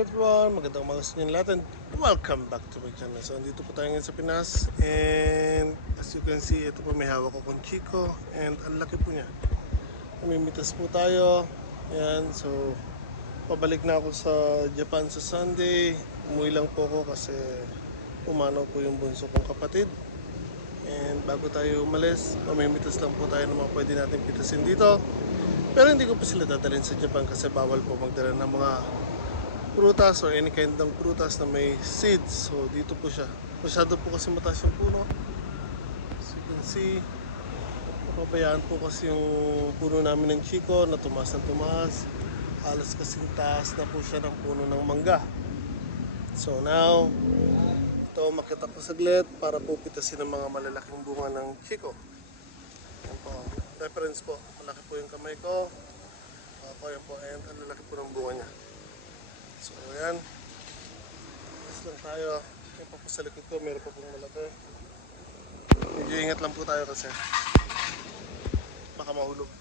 everyone, magandang umaga sa inyo lahat and welcome back to my channel. So, andito po tayo ngayon sa Pinas and as you can see, ito po may hawak ko kong Chico and ang laki po niya. Namimitas po tayo. Yan, so pabalik na ako sa Japan sa Sunday. Umuwi lang po ako kasi umano po yung bunso kong kapatid. And bago tayo umalis, mamimitas lang po tayo ng mga pwede natin pitasin dito. Pero hindi ko pa sila dadalhin sa Japan kasi bawal po magdala ng mga prutas or any kind ng prutas na may seeds. So dito po siya. Masyado po kasi mataas yung puno. As you can see, napabayaan po kasi yung puno namin ng Chico na tumaas na tumaas. Halos kasing taas na po siya ng puno ng mangga. So now, ito makita ko saglit para po pitasin ang mga malalaking bunga ng Chico. Yan po. Reference po. Malaki po yung kamay ko. Ako yan po. And ang lalaki po ng bunga niya. So yan. Yes lang tayo. Yan pa po sa likod ko. Meron pa pong malaki. Medyo ingat lang po tayo kasi baka mahulog.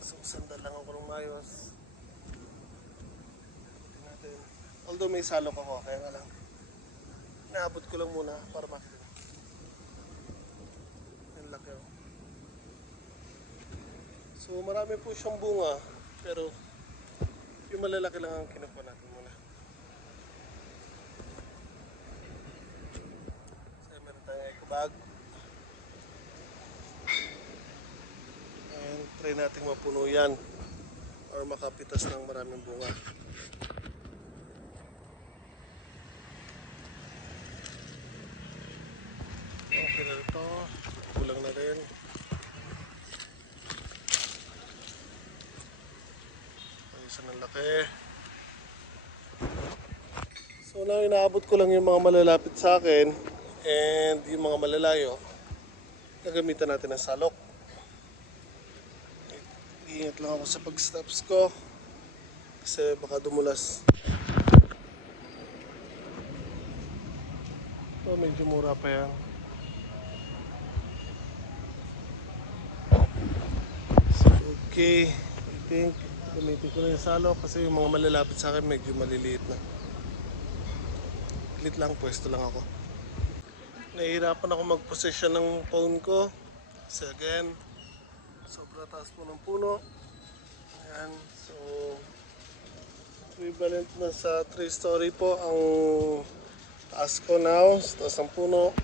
So sandal lang ako ng mayos. Natin. Although may salok ako, kaya nga lang. Naabot ko lang muna para makita. Yan laki oh. So marami po siyang bunga, pero yung malalaki lang ang kinukuha natin muna. So meron tayong eco bag. And try natin mapuno yan or makapitas ng maraming bunga. Okay na ito. Kulang na rin. Ayusan ng laki. So now inaabot ko lang yung mga malalapit sa akin and yung mga malalayo gagamitan natin ng salok. Iingat lang ako sa pag-steps ko kasi baka dumulas. So medyo mura pa yan. So, okay, I think gamitin ko na yung salo kasi yung mga malalapit sa akin medyo maliliit na. Lit lang, pwesto lang ako. Nahihirapan ako mag-position ng phone ko. Kasi again, sobra taas po ng puno. Ayan, so equivalent na sa 3 story po ang taas ko now, sa taas ng puno.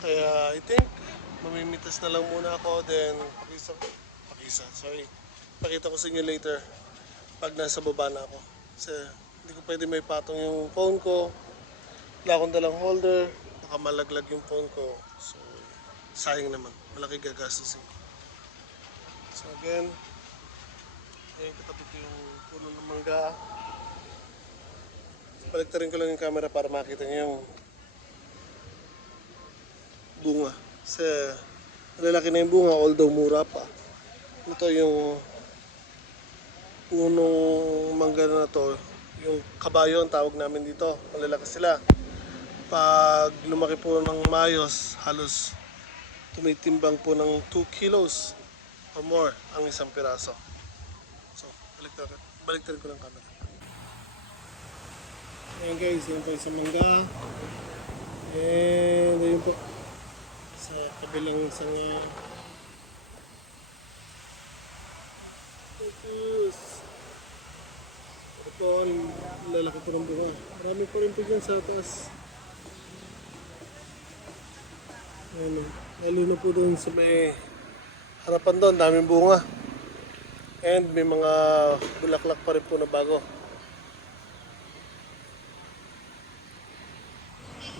Kaya I think mamimitas na lang muna ako then pakisa pakisa sorry pakita ko sa inyo later pag nasa baba na ako. Kasi hindi ko pwede may patong yung phone ko. Wala akong dalang holder. Baka malaglag yung phone ko. So sayang naman. Malaki gagastusin ko. So again ayun katabi ko yung puno ng mangga. Baliktarin ko lang yung camera para makita niyo yung bunga. Kasi malalaki na yung bunga although mura pa. Ito yung punong mangga na to. Yung kabayo ang tawag namin dito. Malalaki sila. Pag lumaki po ng mayos, halos tumitimbang po ng 2 kilos or more ang isang piraso. So, baliktar, baliktarin ko lang camera. Ayan guys, yun po isang mangga. And ayun po sa kabilang sanga. Focus. Ito po, lalaki po ng bunga. Marami po rin po sa taas. Ayun, o. lalo na po doon sa may harapan doon, daming bunga. And may mga bulaklak pa rin po na bago.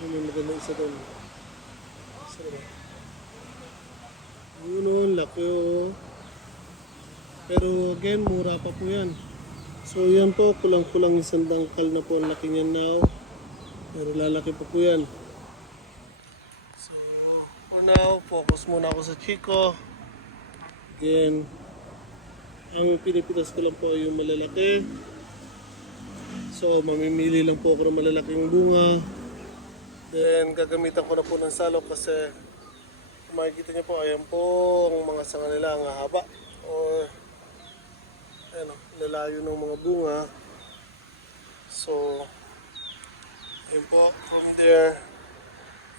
Yun yung maganda isa doon. Ba? Yun ang laki o. Pero again, mura pa po yan. So yan po, kulang-kulang isang dangkal na po ang laki niyan now. Pero lalaki pa po yan. So, for now, focus muna ako sa Chico. Again, ang pinipitas ko lang po yung malalaki. So, mamimili lang po ako ng malalaking bunga. Then, gagamitan ko na po ng salok kasi makikita niyo po, ayan po ang mga sanga nila, ang haba. O, ano, lalayo ng mga bunga. So, yun po, from there,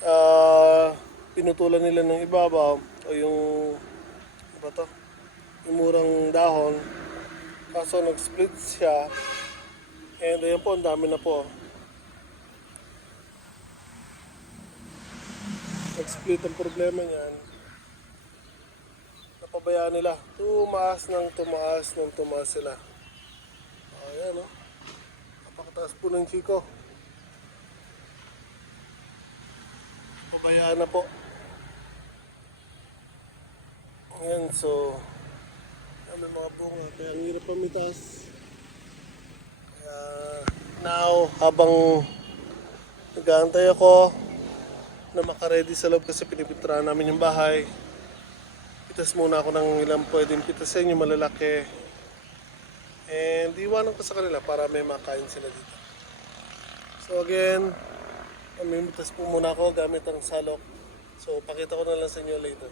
ah, pinutulan nila ng ibabaw o yung, ano ba to? Yung murang dahon. Kaso nag-split siya. And ayan po, ang dami na po. Nag-split ang problema niyan. Napabayaan nila. Tumaas ng tumaas ng tumaas sila. Ayan o. Napakataas po ng chiko. Pabayaan na po. Ayan, so ayan, may mga bunga. Kaya ang hirap pamitas. Kaya now, habang nag-aantay ako na makaredy sa loob kasi pinipintrahan namin yung bahay. Pitas muna ako ng ilang pwedeng pitasin yung malalaki. And iwanan ko sa kanila para may makain sila dito. So again, mamimitas po muna ako gamit ang salok. So pakita ko na lang sa inyo later.